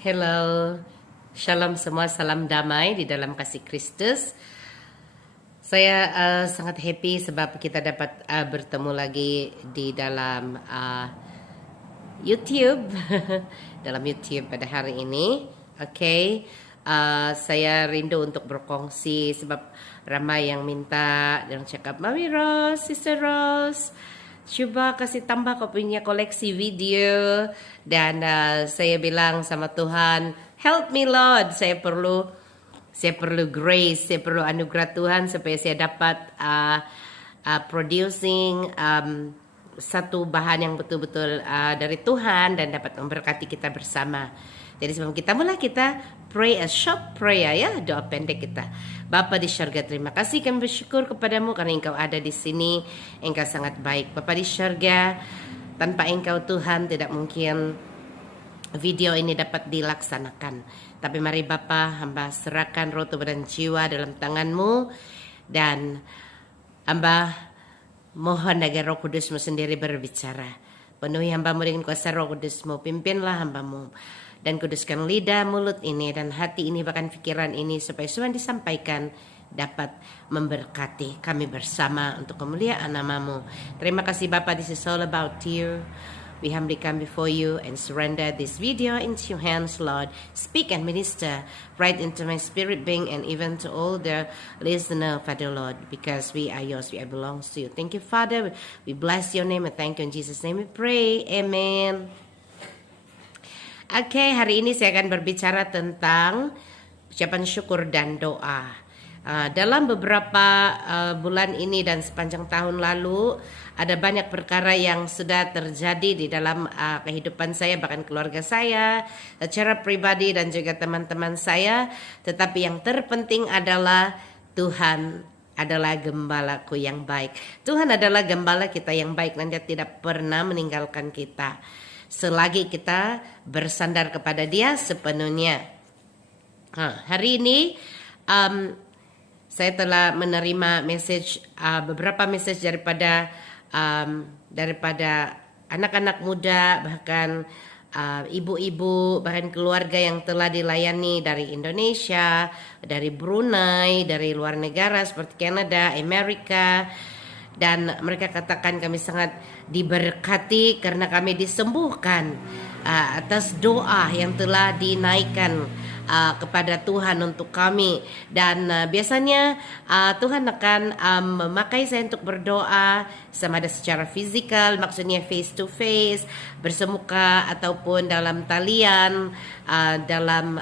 Hello, Shalom semua, salam damai di dalam kasih Kristus. Saya sangat happy sebab kita dapat bertemu lagi di dalam YouTube, dalam YouTube pada hari ini. Oke, saya rindu untuk berkongsi sebab ramai yang minta dan cakap, Mami Rose, Sister Rose, coba kasih tambah kau punya koleksi video. Dan saya bilang sama Tuhan, help me Lord, saya perlu grace, saya perlu anugerah Tuhan supaya saya dapat producing satu bahan yang betul-betul dari Tuhan dan dapat memberkati kita bersama. Jadi sebelum kita mulai, kita pray a short prayer ya, doa pendek kita. Bapa di syurga, terima kasih, kami bersyukur kepadamu karena Engkau ada di sini. Engkau sangat baik. Bapa di syurga, tanpa Engkau Tuhan tidak mungkin video ini dapat dilaksanakan. Tapi mari Bapa, hamba serahkan roh, tubuh dan jiwa dalam tangan-Mu, dan hamba mohon agar Roh Kudus-Mu sendiri berbicara. Penuhi hamba-Mu dengan kuasa Roh Kudus-Mu, pimpinlah hamba-Mu, dan kuduskan lidah, mulut ini, dan hati ini, bahkan pikiran ini, supaya semua yang disampaikan dapat memberkati kami bersama untuk kemuliaan nama-Mu. Terima kasih Bapa, this is all about You. We humbly come before You and surrender this video into Your hands, Lord. Speak and minister right into my spirit being and even to all the listener, Father Lord, because we are Yours, we are belongs to You. Thank You, Father. We bless Your name and thank You in Jesus' name we pray. Amen. Oke, hari ini saya akan berbicara tentang ucapan syukur dan doa. Dalam beberapa bulan ini dan sepanjang tahun lalu, ada banyak perkara yang sudah terjadi di dalam kehidupan saya, bahkan keluarga saya, secara pribadi dan juga teman-teman saya. Tetapi yang terpenting adalah Tuhan adalah gembalaku yang baik. Tuhan adalah gembala kita yang baik dan Dia tidak pernah meninggalkan kita selagi kita bersandar kepada Dia sepenuhnya. Hari ini saya telah menerima beberapa message daripada anak-anak muda, bahkan ibu-ibu, bahkan keluarga yang telah dilayani dari Indonesia, dari Brunei, dari luar negara seperti Kanada, Amerika. Dan mereka katakan kami sangat diberkati karena kami disembuhkan atas doa yang telah dinaikkan kepada Tuhan untuk kami. Dan biasanya Tuhan akan memakai saya untuk berdoa, sama ada secara fisikal, maksudnya face to face, bersemuka, ataupun dalam talian, dalam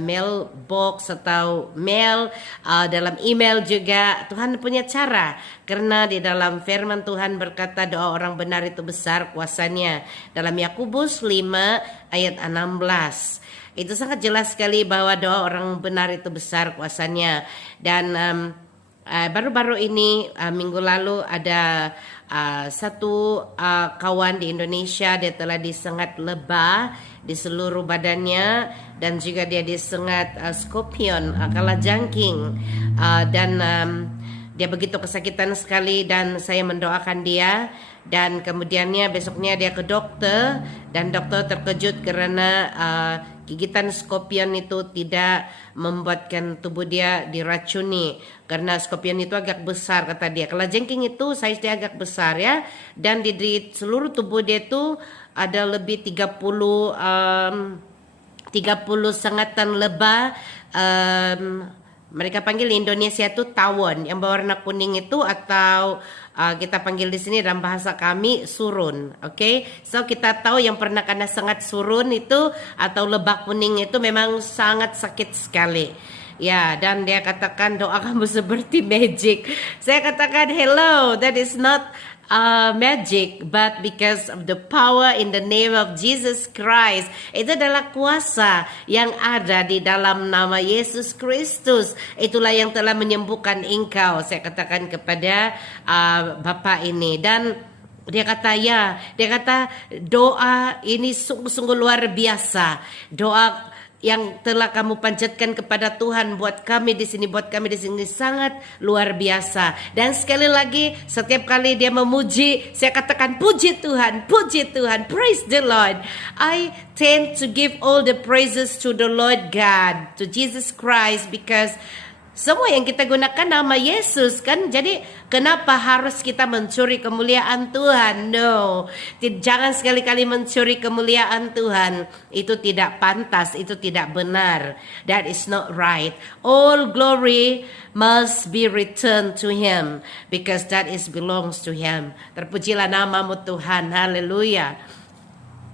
mailbox atau mail, dalam email juga. Tuhan punya cara, karena di dalam firman Tuhan berkata doa orang benar itu besar kuasanya. Dalam Yakobus 5 ayat 16. Itu sangat jelas sekali bahwa doa orang benar itu besar kuasanya. Dan baru-baru ini minggu lalu ada satu kawan di Indonesia, dia telah disengat lebah di seluruh badannya, dan juga dia disengat skorpion, kalajengking, dan dia begitu kesakitan sekali, dan saya mendoakan dia. Dan kemudiannya besoknya dia ke dokter, dan dokter terkejut karena gigitan skorpion itu tidak membuatkan tubuh dia diracuni, karena skorpion itu agak besar kata dia. Kalajengking itu size dia agak besar ya, dan di seluruh tubuh dia itu ada lebih 30 sengatan lebah. Mereka panggil di Indonesia itu tawon yang berwarna kuning itu, atau kita panggil di sini dalam bahasa kami surun. Oke, so kita tahu yang pernah kena sengat surun itu atau lebah kuning itu memang sangat sakit sekali. Ya, dan dia katakan doa kamu seperti magic. Saya katakan hello, that is not magic, but because of the power in the name of Jesus Christ. Itu adalah kuasa yang ada di dalam nama Yesus Kristus. Itulah yang telah menyembuhkan engkau, saya katakan kepada Bapak ini. Dan dia kata doa ini sungguh-sungguh luar biasa. Doa yang telah kamu panjatkan kepada Tuhan buat kami di sini, sangat luar biasa. Dan sekali lagi, setiap kali dia memuji, saya katakan puji Tuhan, praise the Lord. I tend to give all the praises to the Lord God, to Jesus Christ, because semua yang kita gunakan nama Yesus kan. Jadi kenapa harus kita mencuri kemuliaan Tuhan? No. Jangan sekali-kali mencuri kemuliaan Tuhan. Itu tidak pantas, itu tidak benar. That is not right. All glory must be returned to Him, because that is belongs to Him. Terpujilah namamu Tuhan. Haleluya.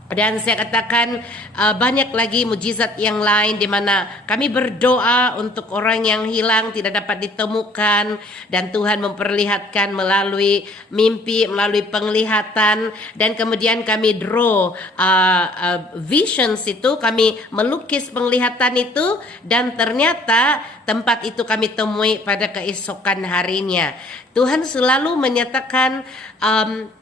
Dan saya katakan banyak lagi mujizat yang lain di mana kami berdoa untuk orang yang hilang tidak dapat ditemukan, dan Tuhan memperlihatkan melalui mimpi, melalui penglihatan, dan kemudian kami draw visions itu, kami melukis penglihatan itu, dan ternyata tempat itu kami temui pada keesokan harinya. Tuhan selalu menyatakan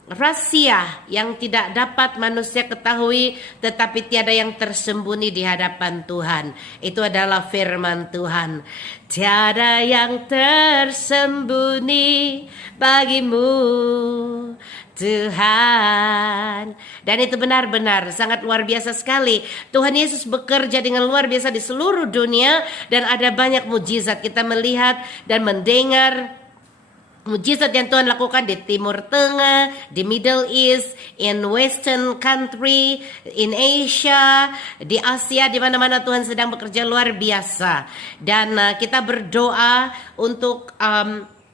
rahasia yang tidak dapat manusia ketahui, tetapi tiada yang tersembunyi di hadapan Tuhan. Itu adalah firman Tuhan. Tiada yang tersembunyi bagimu, Tuhan. Dan itu benar-benar sangat luar biasa sekali. Tuhan Yesus bekerja dengan luar biasa di seluruh dunia, dan ada banyak mujizat. Kita melihat dan mendengar mujizat yang Tuhan lakukan di Timur Tengah, di Middle East, in Western country, in Asia, di Asia, di mana-mana Tuhan sedang bekerja luar biasa. Dan kita berdoa untuk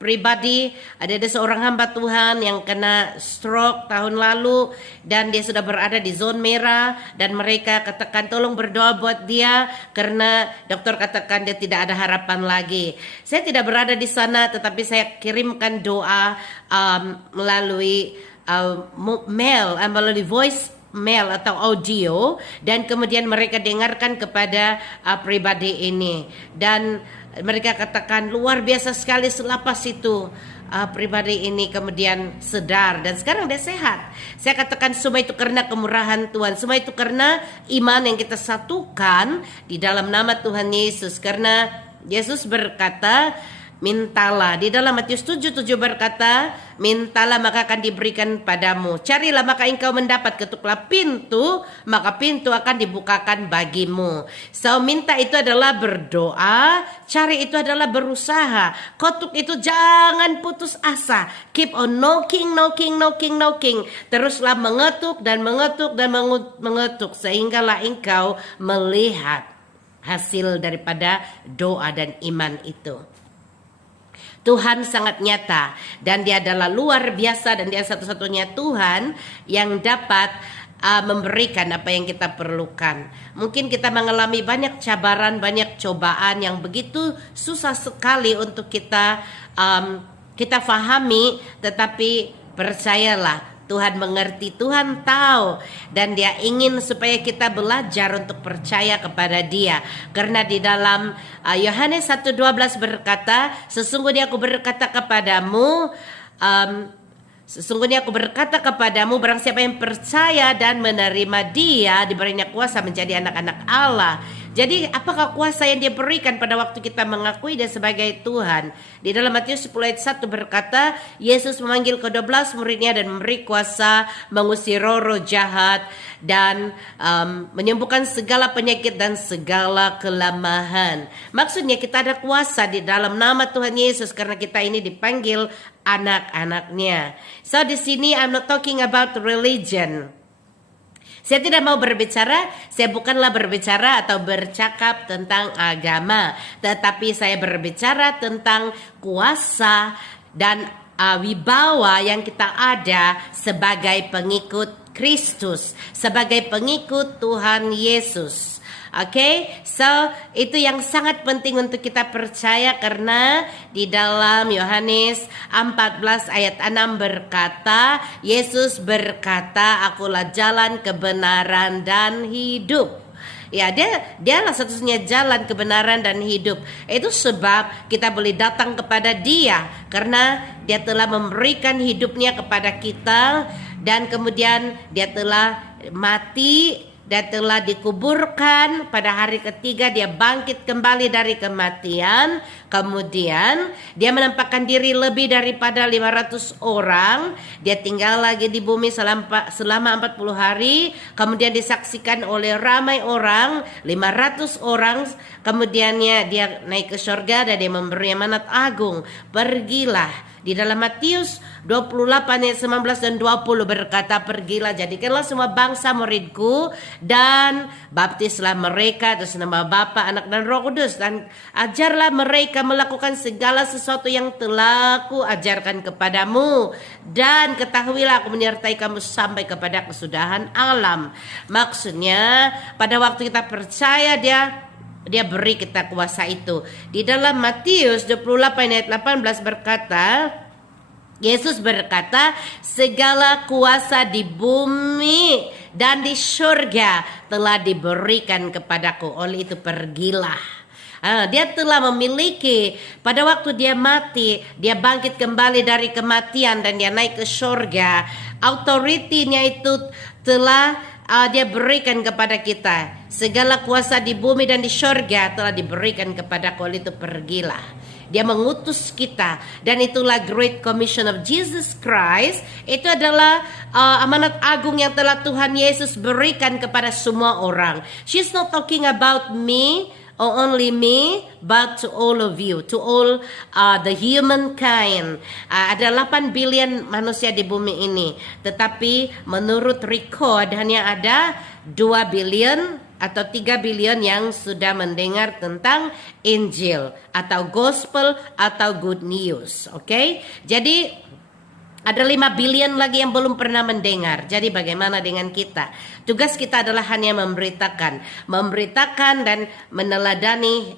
pribadi. Ada seorang hamba Tuhan yang kena stroke tahun lalu, dan dia sudah berada di zona merah, dan mereka katakan tolong berdoa buat dia karena dokter katakan dia tidak ada harapan lagi. Saya tidak berada di sana, tetapi saya kirimkan doa melalui mail, melalui voice mail atau audio, dan kemudian mereka dengarkan kepada pribadi ini, dan mereka katakan luar biasa sekali selepas itu pribadi ini kemudian sedar dan sekarang dia sehat. Saya katakan semua itu karena kemurahan Tuhan, semua itu karena iman yang kita satukan di dalam nama Tuhan Yesus. Karena Yesus berkata, mintalah. Di dalam Matius 7:7 berkata, mintalah maka akan diberikan padamu. Carilah maka engkau mendapat. Ketuklah pintu, maka pintu akan dibukakan bagimu. So minta itu adalah berdoa, cari itu adalah berusaha. Ketuk itu jangan putus asa. Keep on knocking. Teruslah mengetuk dan mengetuk sehinggalah engkau melihat hasil daripada doa dan iman itu. Tuhan sangat nyata dan dia adalah luar biasa, dan dia satu-satunya Tuhan yang dapat memberikan apa yang kita perlukan. Mungkin kita mengalami banyak cabaran, banyak cobaan yang begitu susah sekali untuk kita fahami, tetapi percayalah Tuhan mengerti, Tuhan tahu, dan dia ingin supaya kita belajar untuk percaya kepada dia. Karena di dalam Yohanes 1:12 berkata, sesungguhnya aku berkata kepadamu, barang siapa yang percaya dan menerima dia, diberinya kuasa menjadi anak-anak Allah. Jadi apakah kuasa yang dia berikan pada waktu kita mengakui dia sebagai Tuhan? Di dalam Matius 10:1 berkata, Yesus memanggil ke-12 muridnya dan memberi kuasa mengusir roh jahat dan menyembuhkan segala penyakit dan segala kelemahan. Maksudnya kita ada kuasa di dalam nama Tuhan Yesus karena kita ini dipanggil anak-anaknya. So di sini I'm not talking about religion. Saya tidak mau berbicara, saya bukanlah berbicara atau bercakap tentang agama, tetapi saya berbicara tentang kuasa dan wibawa yang kita ada sebagai pengikut Kristus, sebagai pengikut Tuhan Yesus. So itu yang sangat penting untuk kita percaya, karena di dalam Yohanes 14 ayat 6 berkata, Yesus berkata, akulah jalan, kebenaran dan hidup. Ya, dialah satu-satunya jalan, kebenaran dan hidup. Itu sebab kita boleh datang kepada dia karena dia telah memberikan hidupnya kepada kita, dan kemudian dia telah mati dan telah dikuburkan. Pada hari ketiga dia bangkit kembali dari kematian. Kemudian dia menampakkan diri lebih daripada 500 orang. Dia tinggal lagi di bumi selama 40 hari. Kemudian disaksikan oleh ramai orang, 500 orang. Kemudiannya dia naik ke surga dan dia memberi amanat agung. Pergilah. Di dalam Matius 28 ayat 19 dan 20 berkata, pergilah jadikanlah semua bangsa muridku dan baptislah mereka atas nama Bapa, Anak dan Roh Kudus, dan ajarlah mereka melakukan segala sesuatu yang telah aku ajarkan kepadamu, dan ketahuilah aku menyertai kamu sampai kepada kesudahan alam. Maksudnya pada waktu kita percaya dia beri kita kuasa itu. Di dalam Matius 28 ayat 18 berkata, Yesus berkata, segala kuasa di bumi dan di surga telah diberikan kepadaku. Oleh itu pergilah. Dia telah memiliki, pada waktu dia mati, dia bangkit kembali dari kematian dan dia naik ke surga. Autoritinya itu telah dia berikan kepada kita. Segala kuasa di bumi dan di surga telah diberikan kepada kau. Itu pergilah. Dia mengutus kita, dan itulah Great Commission of Jesus Christ. Itu adalah amanat agung yang telah Tuhan Yesus berikan kepada semua orang. She's not talking about me or only me, but to all of you, to all the humankind. Ada 8 billion manusia di bumi ini, tetapi menurut record hanya ada 2 billion atau 3 billion yang sudah mendengar tentang Injil atau Gospel atau Good News. Oke? Jadi ada 5 billion lagi yang belum pernah mendengar. Jadi bagaimana dengan kita? Tugas kita adalah hanya memberitakan dan meneladani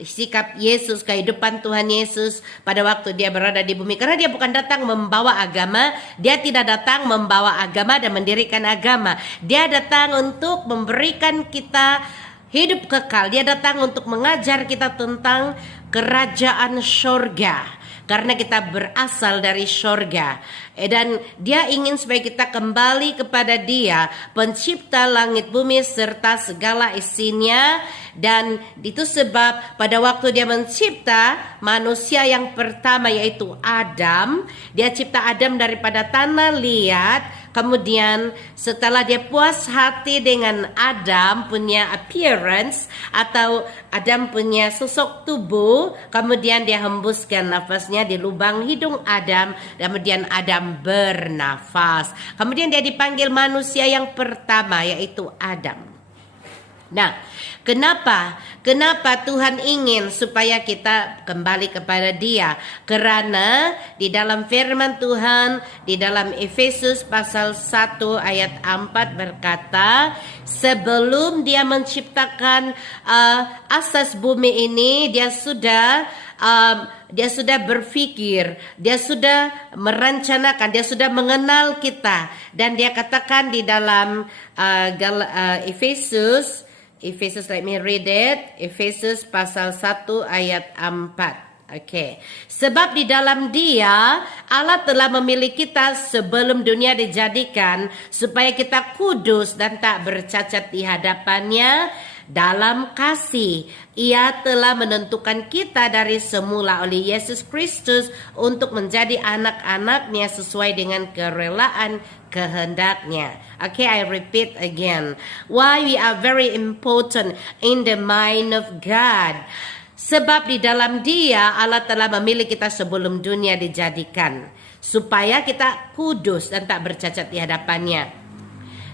sikap Yesus, kehidupan Tuhan Yesus pada waktu dia berada di bumi. Karena dia bukan datang membawa agama, dia tidak datang membawa agama dan mendirikan agama. Dia datang untuk memberikan kita hidup kekal. Dia datang untuk mengajar kita tentang kerajaan surga. Karena kita berasal dari surga. Dan dia ingin supaya kita kembali kepada dia, pencipta langit bumi serta segala isinya. Dan itu sebab pada waktu dia mencipta manusia yang pertama, yaitu Adam, dia cipta Adam daripada tanah liat. Kemudian setelah dia puas hati dengan Adam punya appearance atau Adam punya sosok tubuh, kemudian dia hembuskan nafasnya di lubang hidung Adam, kemudian Adam bernafas. Kemudian dia dipanggil manusia yang pertama, yaitu Adam. Nah, kenapa Tuhan ingin supaya kita kembali kepada Dia? Karena di dalam firman Tuhan, di dalam Efesus pasal 1 ayat 4 berkata, sebelum Dia menciptakan asas bumi ini, Dia sudah berpikir, dia sudah merencanakan, dia sudah mengenal kita. Dan dia katakan di dalam Efesus, let me read it. Efesus pasal 1 ayat 4. Oke. Sebab di dalam Dia Allah telah memilih kita sebelum dunia dijadikan supaya kita kudus dan tak bercacat di hadapannya dalam kasih. Ia telah menentukan kita dari semula oleh Yesus Kristus untuk menjadi anak-anaknya sesuai dengan kerelaan kehendaknya. Okay, I repeat again. Why we are very important in the mind of God. Sebab di dalam Dia Allah telah memilih kita sebelum dunia dijadikan supaya kita kudus dan tak bercacat di hadapannya.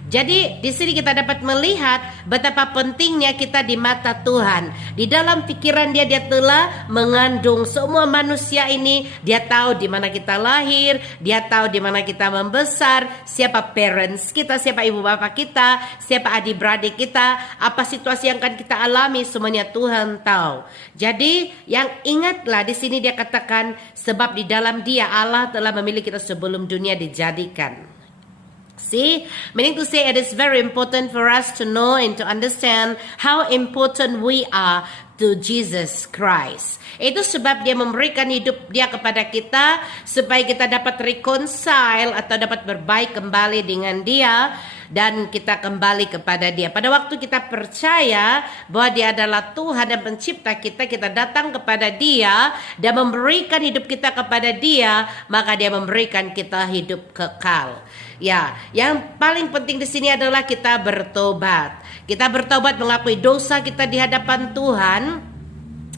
Jadi di sini kita dapat melihat betapa pentingnya kita di mata Tuhan. Di dalam pikiran Dia telah mengandung semua manusia ini. Dia tahu di mana kita lahir, Dia tahu di mana kita membesar, siapa parents kita, siapa ibu bapak kita, siapa adik-beradik kita, apa situasi yang akan kita alami, semuanya Tuhan tahu. Jadi yang ingatlah di sini Dia katakan sebab di dalam Dia Allah telah memilih kita sebelum dunia dijadikan. See, meaning to say it is very important for us to know and to understand how important we are to Jesus Christ. Itu sebab Dia memberikan hidup Dia kepada kita supaya kita dapat reconcile atau dapat berbaik kembali dengan Dia. dan kita kembali kepada Dia. Pada waktu kita percaya bahwa Dia adalah Tuhan dan pencipta kita, kita datang kepada Dia dan memberikan hidup kita kepada Dia, maka Dia memberikan kita hidup kekal. Ya, yang paling penting di sini adalah kita bertobat. Kita bertobat, mengakui dosa kita di hadapan Tuhan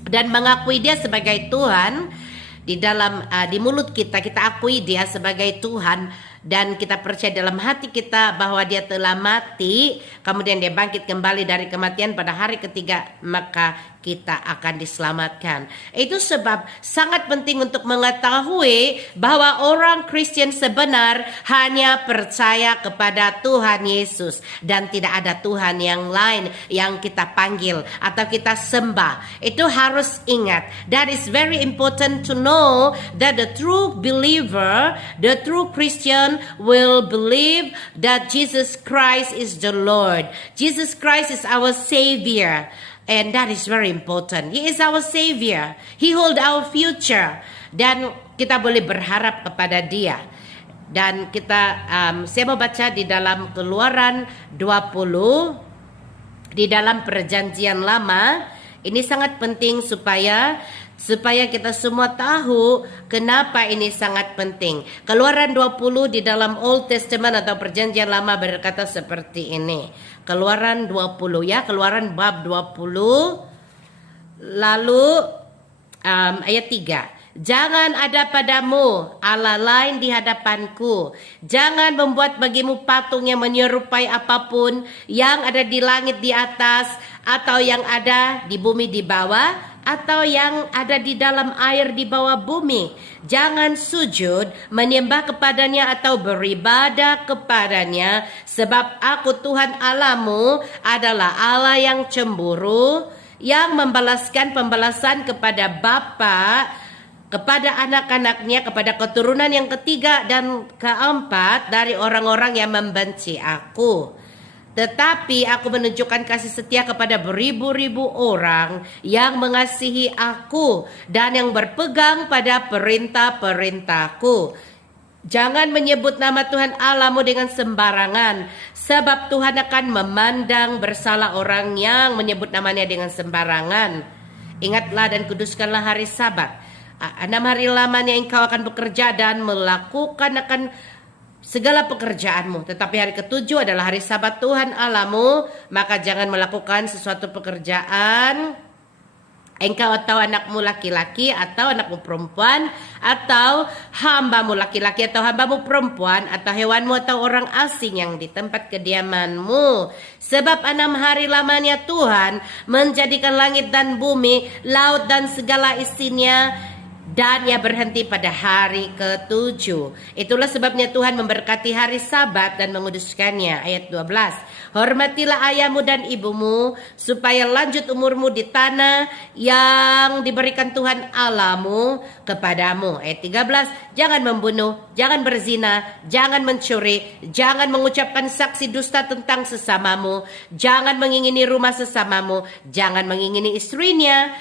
dan mengakui Dia sebagai Tuhan. Di mulut kita akui Dia sebagai Tuhan, dan kita percaya dalam hati kita bahwa Dia telah mati, kemudian Dia bangkit kembali dari kematian pada hari ketiga, maka kita akan diselamatkan. Itu sebab sangat penting untuk mengetahui bahwa orang Kristen sebenar hanya percaya kepada Tuhan Yesus dan tidak ada Tuhan yang lain yang kita panggil atau kita sembah. Itu harus ingat. That is very important to know that the true believer, the true Christian will believe that Jesus Christ is the Lord. Jesus Christ is our Savior. And that is very important. He is our Savior. He hold our future. Dan kita boleh berharap kepada Dia. Dan kita, saya mau baca di dalam Keluaran 20, di dalam Perjanjian Lama. Ini sangat penting supaya kita semua tahu kenapa ini sangat penting. Keluaran 20 di dalam Old Testament atau Perjanjian Lama berkata seperti ini. Keluaran 20 ya, Keluaran bab 20 lalu ayat 3. Jangan ada padamu Allah lain di hadapanku. Jangan membuat bagimu patung yang menyerupai apapun yang ada di langit di atas, atau yang ada di bumi di bawah, atau yang ada di dalam air di bawah bumi. Jangan sujud, menyembah kepadanya atau beribadah kepadanya, sebab aku Tuhan Allahmu adalah Allah yang cemburu, yang membalaskan pembalasan kepada bapa, kepada anak-anaknya, kepada keturunan yang ketiga dan keempat dari orang-orang yang membenci aku. Tetapi aku menunjukkan kasih setia kepada beribu-ribu orang yang mengasihi aku dan yang berpegang pada perintah-perintahku. Jangan menyebut nama Tuhan Allahmu dengan sembarangan, sebab Tuhan akan memandang bersalah orang yang menyebut namanya dengan sembarangan. Ingatlah dan kuduskanlah hari Sabat. 6 hari lamanya engkau akan bekerja dan melakukan akan segala pekerjaanmu, tetapi hari ketujuh adalah hari Sabat Tuhan Allahmu, maka jangan melakukan sesuatu pekerjaan engkau atau anakmu laki-laki atau anakmu perempuan atau hambamu laki-laki atau hambamu perempuan atau hewanmu atau orang asing yang di tempat kediamanmu. Sebab 6 hari lamanya Tuhan menjadikan langit dan bumi, laut dan segala isinya, dan Ia berhenti pada hari ketujuh. Itulah sebabnya Tuhan memberkati hari Sabat dan menguduskannya. Ayat 12. Hormatilah ayahmu dan ibumu, supaya lanjut umurmu di tanah yang diberikan Tuhan Allahmu kepadamu. Ayat 13. Jangan membunuh, jangan berzina, jangan mencuri, jangan mengucapkan saksi dusta tentang sesamamu, jangan mengingini rumah sesamamu, jangan mengingini istrinya,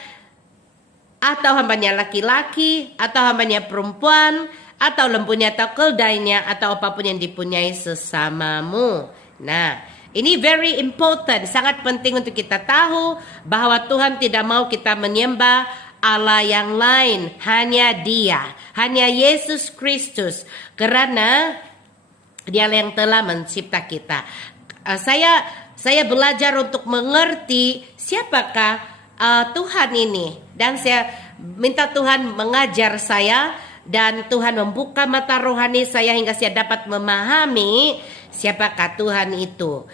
atau hambanya laki-laki, atau hambanya perempuan, atau lembunya atau keldainya, atau apapun yang dipunyai sesamamu. Nah, ini very important, sangat penting untuk kita tahu bahwa Tuhan tidak mau kita menyembah Allah yang lain, hanya Dia, hanya Yesus Kristus, karena Dialah yang telah mencipta kita. Saya belajar untuk mengerti siapakah Tuhan ini, dan saya minta Tuhan mengajar saya dan Tuhan membuka mata rohani saya hingga saya dapat memahami siapakah Tuhan itu,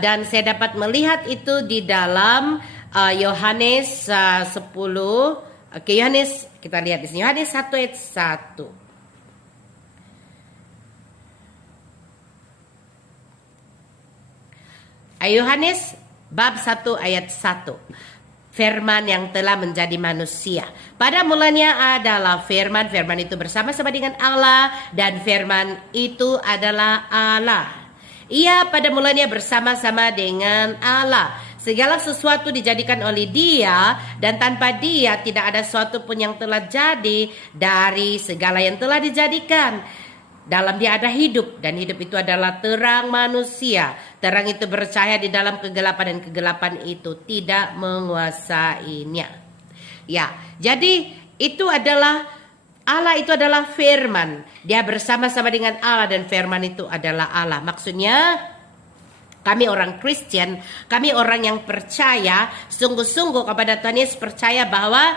dan saya dapat melihat itu di dalam Yohanes 10. Oke, Yohanes, kita lihat di sini Yohanes 1 ayat 1. Yohanes bab 1 ayat 1. Firman yang telah menjadi manusia. Pada mulanya adalah firman, firman itu bersama-sama dengan Allah, dan firman itu adalah Allah. Ia pada mulanya bersama-sama dengan Allah. Segala sesuatu dijadikan oleh Dia, dan tanpa Dia tidak ada sesuatu pun yang telah jadi dari segala yang telah dijadikan. Dalam dia ada hidup, dan hidup itu adalah terang manusia. Terang itu bercahaya di dalam kegelapan, dan kegelapan itu tidak menguasainya. Ya, jadi itu adalah Allah, itu adalah firman. Dia bersama-sama dengan Allah, dan firman itu adalah Allah. Maksudnya kami orang Kristen, kami orang yang percaya sungguh-sungguh kepada Tuhan Yesus, percaya bahwa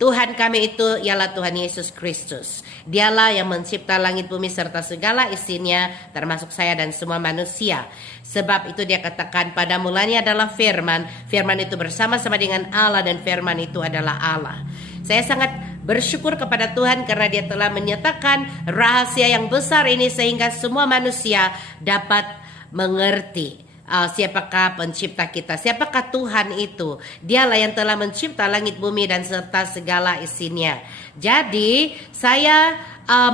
Tuhan kami itu ialah Tuhan Yesus Kristus. Dialah yang mencipta langit bumi serta segala isinya, termasuk saya dan semua manusia. Sebab itu dia katakan, pada mulanya adalah firman. Firman itu bersama-sama dengan Allah, dan firman itu adalah Allah. Saya sangat bersyukur kepada Tuhan karena dia telah menyatakan rahasia yang besar ini sehingga semua manusia dapat mengerti. Siapakah pencipta kita, siapakah Tuhan itu. Dialah yang telah mencipta langit bumi dan serta segala isinya. Jadi saya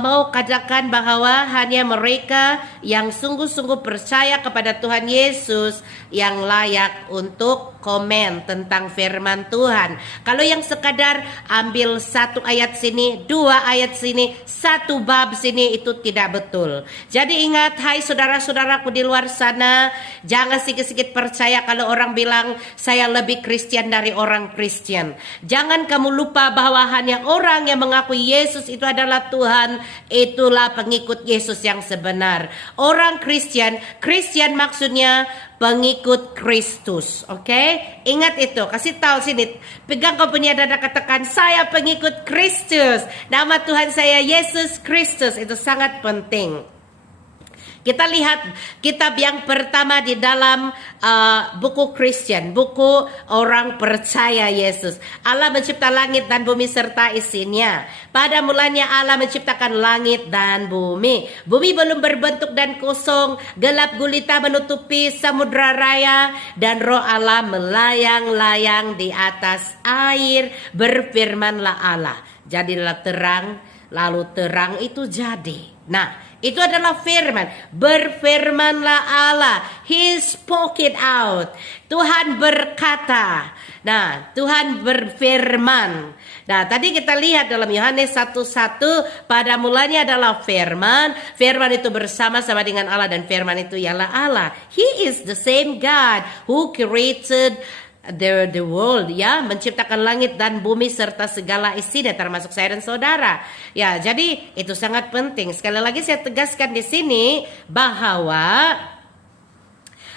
mau katakan bahwa hanya mereka yang sungguh-sungguh percaya kepada Tuhan Yesus yang layak untuk komen tentang firman Tuhan. Kalau yang sekadar ambil satu ayat sini, dua ayat sini, satu bab sini, itu tidak betul. Jadi ingat, hai saudara-saudaraku di luar sana, jangan sikit-sikit percaya kalau orang bilang saya lebih Kristen dari orang Kristen. Jangan kamu lupa bahwa hanya orang yang mengakui Yesus itu adalah Tuhan, itulah pengikut Yesus yang sebenar. Orang Kristen maksudnya pengikut Kristus, oke? Ingat itu, kasih tahu sini, pegang kau punya dada, katakan saya pengikut Kristus. Nama Tuhan saya Yesus Kristus, itu sangat penting. Kita lihat kitab yang pertama di dalam buku Kristen, buku orang percaya Yesus. Allah mencipta langit dan bumi serta isinya. Pada mulanya Allah menciptakan langit dan bumi. Bumi belum berbentuk dan kosong, gelap gulita menutupi samudra raya, dan roh Allah melayang-layang di atas air. Berfirmanlah Allah, jadilah terang, lalu terang itu jadi. Nah, itu adalah firman. Berfirmanlah Allah. He spoke it out. Tuhan berkata. Nah, Tuhan berfirman. Nah, tadi kita lihat dalam Yohanes 1:1, pada mulanya adalah firman. Firman itu bersama-sama dengan Allah, dan firman itu ialah Allah. He is the same God who created the world, ya, menciptakan langit dan bumi serta segala isinya, termasuk saya dan saudara. Ya, jadi itu sangat penting. Sekali lagi saya tegaskan di sini bahwa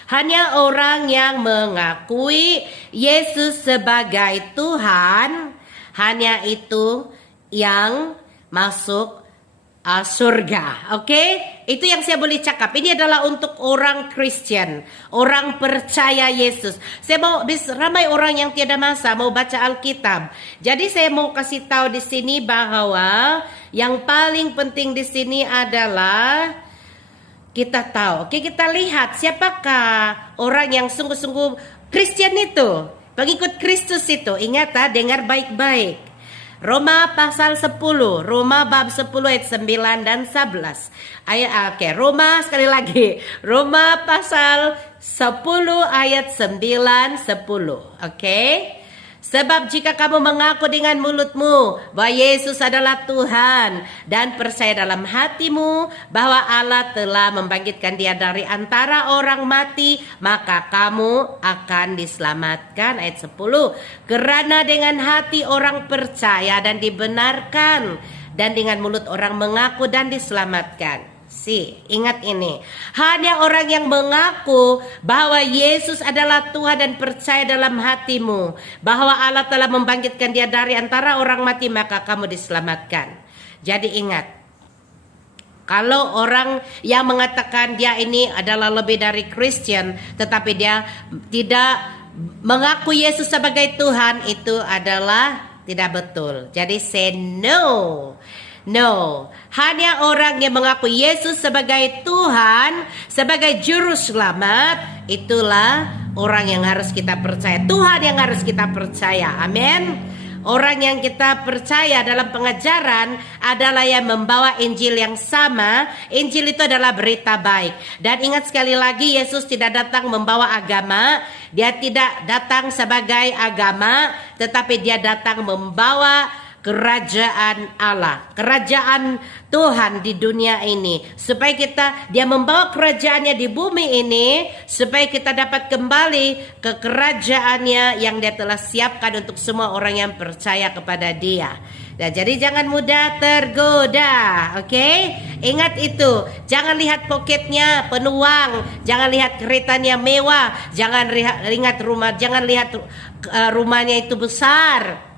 hanya orang yang mengakui Yesus sebagai Tuhan, hanya itu yang masuk surga, oke? Itu yang saya boleh cakap. Ini adalah untuk orang Kristen, orang percaya Yesus. Saya mau, ramai orang yang tiada masa mau baca Alkitab. Jadi saya mau kasih tahu di sini bahwa yang paling penting di sini adalah kita tahu, oke? Kita lihat siapakah orang yang sungguh-sungguh Kristen itu, pengikut Kristus itu. Ingat, dengar baik-baik. Roma pasal 10, Roma bab 10 ayat 9 dan 11. Roma sekali lagi. Roma pasal 10 ayat 9 10. Oke? Sebab jika kamu mengaku dengan mulutmu bahwa Yesus adalah Tuhan, dan percaya dalam hatimu bahwa Allah telah membangkitkan dia dari antara orang mati, maka kamu akan diselamatkan. Ayat 10. Kerana dengan hati orang percaya dan dibenarkan, dan dengan mulut orang mengaku dan diselamatkan. Ingat ini, hanya orang yang mengaku bahwa Yesus adalah Tuhan dan percaya dalam hatimu bahwa Allah telah membangkitkan dia dari antara orang mati, maka kamu diselamatkan. Jadi ingat, kalau orang yang mengatakan dia ini adalah lebih dari Kristen, tetapi dia tidak mengaku Yesus sebagai Tuhan, itu adalah tidak betul. Jadi say no. No, hanya orang yang mengaku Yesus sebagai Tuhan, sebagai juru selamat, itulah orang yang harus kita percaya. Tuhan yang harus kita percaya. Amin. Orang yang kita percaya dalam pengajaran adalah yang membawa Injil yang sama. Injil itu adalah berita baik. Dan ingat sekali lagi, Yesus tidak datang membawa agama. Dia tidak datang sebagai agama, tetapi dia datang membawa kerajaan Allah, kerajaan Tuhan di dunia ini, supaya dia membawa kerajaannya di bumi ini, supaya kita dapat kembali ke kerajaannya yang dia telah siapkan untuk semua orang yang percaya kepada dia. Nah, jadi jangan mudah tergoda, oke? Ingat itu, jangan lihat poketnya penuh uang, jangan lihat keretanya mewah, jangan lihat rumahnya itu besar.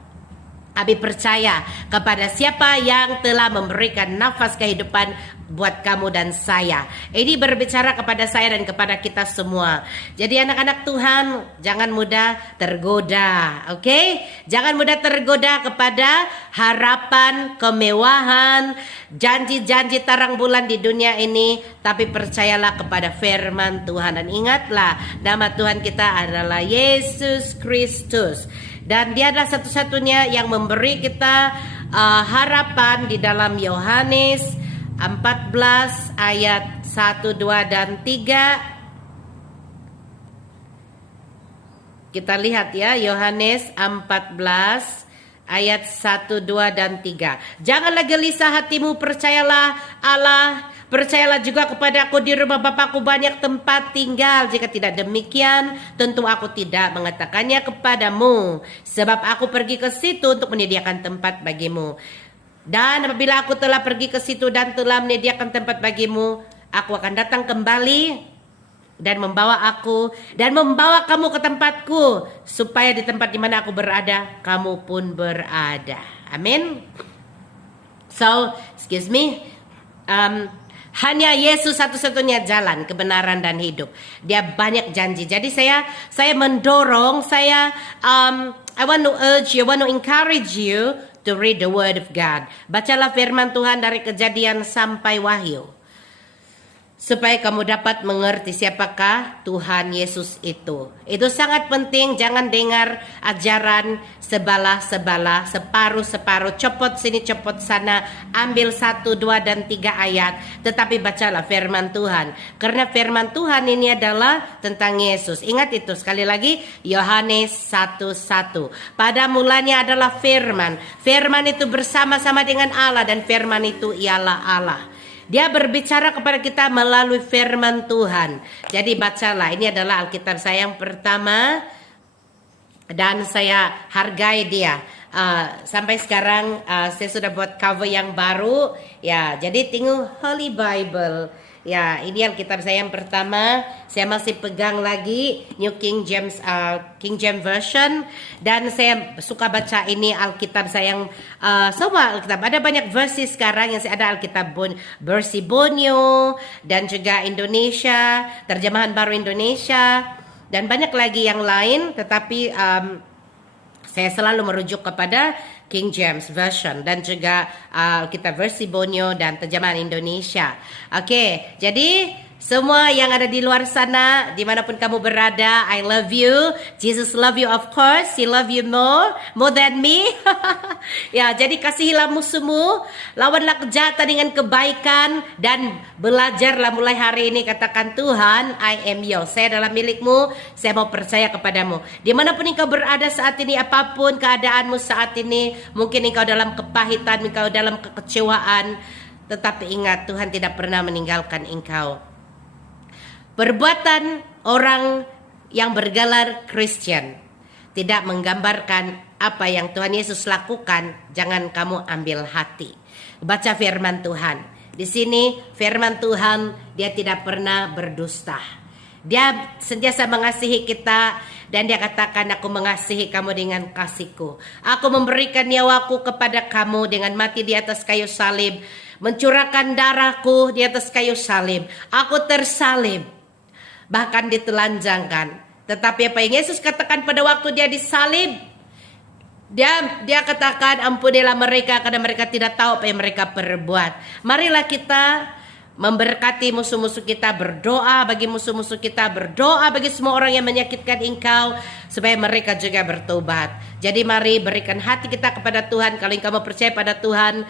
Abi percaya kepada siapa yang telah memberikan nafas kehidupan buat kamu dan saya. Ini berbicara kepada saya dan kepada kita semua. Jadi anak-anak Tuhan, jangan mudah tergoda, oke? Jangan mudah tergoda kepada harapan, kemewahan, janji-janji tarang bulan di dunia ini, tapi percayalah kepada firman Tuhan. Dan ingatlah, nama Tuhan kita adalah Yesus Kristus. Dan dia adalah satu-satunya yang memberi kita harapan di dalam Yohanes 14 ayat 1, 2, dan 3. Kita lihat ya, Yohanes 14 ayat 1, 2, dan 3. Janganlah gelisah hatimu, percayalah Allah. Percayalah juga kepadaku, di rumah Bapakku banyak tempat tinggal. Jika tidak demikian, tentu aku tidak mengatakannya kepadamu. Sebab aku pergi ke situ untuk menyediakan tempat bagimu. Dan apabila aku telah pergi ke situ dan telah menyediakan tempat bagimu, aku akan datang kembali dan membawa kamu ke tempatku, supaya di tempat di mana aku berada, kamu pun berada. Amin. So, excuse me. Hanya Yesus satu-satunya jalan, kebenaran, dan hidup. Dia banyak janji. Jadi saya mendorong, I want to urge you, I want to encourage you to read the word of God. Bacalah firman Tuhan dari Kejadian sampai Wahyu, supaya kamu dapat mengerti siapakah Tuhan Yesus itu. Itu sangat penting. Jangan dengar ajaran sebalah-sebalah, separuh-separuh, copot sini, copot sana, ambil 1, 2, dan 3 ayat. Tetapi bacalah firman Tuhan, karena firman Tuhan ini adalah tentang Yesus. Ingat itu sekali lagi, Yohanes 1:1. Pada mulanya adalah firman. Firman itu bersama-sama dengan Allah, dan firman itu ialah Allah. Dia berbicara kepada kita melalui firman Tuhan. Jadi bacalah. Ini adalah Alkitab saya yang pertama, dan saya hargai dia. Sampai sekarang saya sudah buat cover yang baru. Ya, jadi tengok Holy Bible. Ya, ini Alkitab saya yang pertama. Saya masih pegang lagi New King James Version, dan saya suka baca ini Alkitab saya yang semua Alkitab. Ada banyak versi sekarang yang saya ada Alkitab versi Bonyo, dan juga Indonesia, terjemahan baru Indonesia, dan banyak lagi yang lain. Tetapi saya selalu merujuk kepada King James Version, dan juga kita versi Bonyo dan terjemahan Indonesia. Oke, jadi semua yang ada di luar sana, dimanapun kamu berada, I love you. Jesus love you, of course. He love you more than me. Ya, jadi kasihilah musuhmu, lawanlah kejahatan dengan kebaikan, dan belajarlah mulai hari ini. Katakan, Tuhan, I am yours. Saya adalah milikmu. Saya mau percaya kepadamu. Dimanapun engkau berada saat ini, apapun keadaanmu saat ini, mungkin engkau dalam kepahitan, engkau dalam kekecewaan, tetapi ingat, Tuhan tidak pernah meninggalkan engkau. Perbuatan orang yang bergelar Kristen tidak menggambarkan apa yang Tuhan Yesus lakukan. Jangan kamu ambil hati. Baca firman Tuhan. Di sini firman Tuhan, dia tidak pernah berdusta. Dia sentiasa mengasihi kita, dan dia katakan, aku mengasihi kamu dengan kasihku. Aku memberikan nyawaku kepada kamu dengan mati di atas kayu salib, mencurahkan darahku di atas kayu salib. Aku tersalib, bahkan ditelanjangkan. Tetapi apa yang Yesus katakan pada waktu dia disalib, dia katakan, ampunilah mereka karena mereka tidak tahu apa yang mereka perbuat. Marilah kita memberkati musuh-musuh kita, berdoa bagi musuh-musuh kita, berdoa bagi semua orang yang menyakitkan engkau, supaya mereka juga bertobat. Jadi mari berikan hati kita kepada Tuhan. Kalau engkau mau percaya pada Tuhan,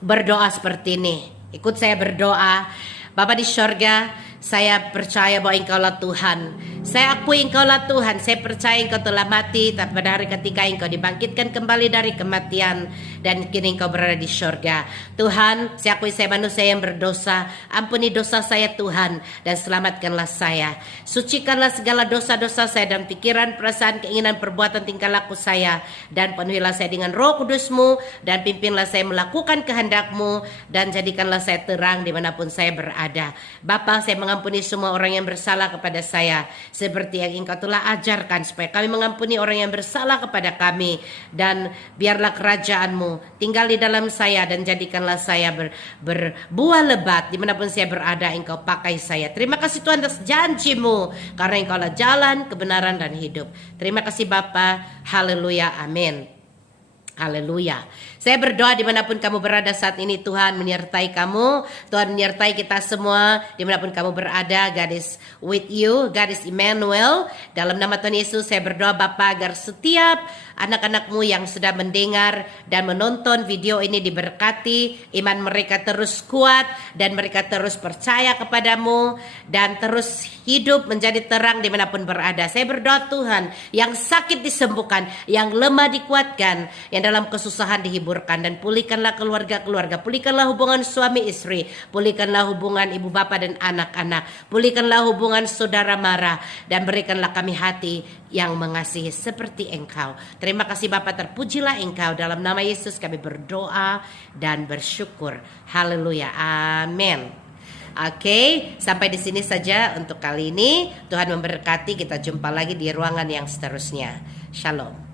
berdoa seperti ini. Ikut saya berdoa. Bapa di sorga, saya percaya bahwa Engkaulah Tuhan. Saya akui Engkaulah Tuhan. Saya percaya Engkau telah mati, tapi pada hari ketiga Engkau dibangkitkan kembali dari kematian, dan kini Engkau berada di sorga. Tuhan, saya akui saya manusia yang berdosa. Ampuni dosa saya Tuhan, dan selamatkanlah saya. Sucikanlah segala dosa-dosa saya dalam pikiran, perasaan, keinginan, perbuatan, tingkah laku saya. Dan penuhilah saya dengan Roh Kudus-Mu, dan pimpinlah saya melakukan kehendak-Mu, dan jadikanlah saya terang dimanapun saya berada. Bapa, saya mengampuni semua orang yang bersalah kepada saya, seperti yang Engkau telah ajarkan, supaya kami mengampuni orang yang bersalah kepada kami. Dan biarlah kerajaan-Mu tinggal di dalam saya, dan jadikanlah saya berbuah lebat dimanapun saya berada. Engkau pakai saya. Terima kasih Tuhan atas janji-Mu, karena Engkaulah jalan, kebenaran, dan hidup. Terima kasih Bapa. Haleluya. Amin. Haleluya. Saya berdoa dimanapun kamu berada saat ini, Tuhan menyertai kamu. Tuhan menyertai kita semua dimanapun kamu berada. God is with you. God is Emmanuel. Dalam nama Tuhan Yesus saya berdoa Bapa, agar setiap anak-anakmu yang sudah mendengar dan menonton video ini diberkati. Iman mereka terus kuat, dan mereka terus percaya kepadamu, dan terus hidup menjadi terang dimanapun berada. Saya berdoa Tuhan, yang sakit disembuhkan, yang lemah dikuatkan, yang dalam kesusahan dihiburkan, dan pulihkanlah keluarga-keluarga, pulihkanlah hubungan suami istri, pulihkanlah hubungan ibu bapa dan anak-anak, pulihkanlah hubungan saudara mara, dan berikanlah kami hati yang mengasihi seperti Engkau. Terima kasih Bapa, terpujilah Engkau. Dalam nama Yesus kami berdoa dan bersyukur. Haleluya. Amin. Oke, sampai di sini saja untuk kali ini. Tuhan memberkati. Kita jumpa lagi di ruangan yang seterusnya. Shalom.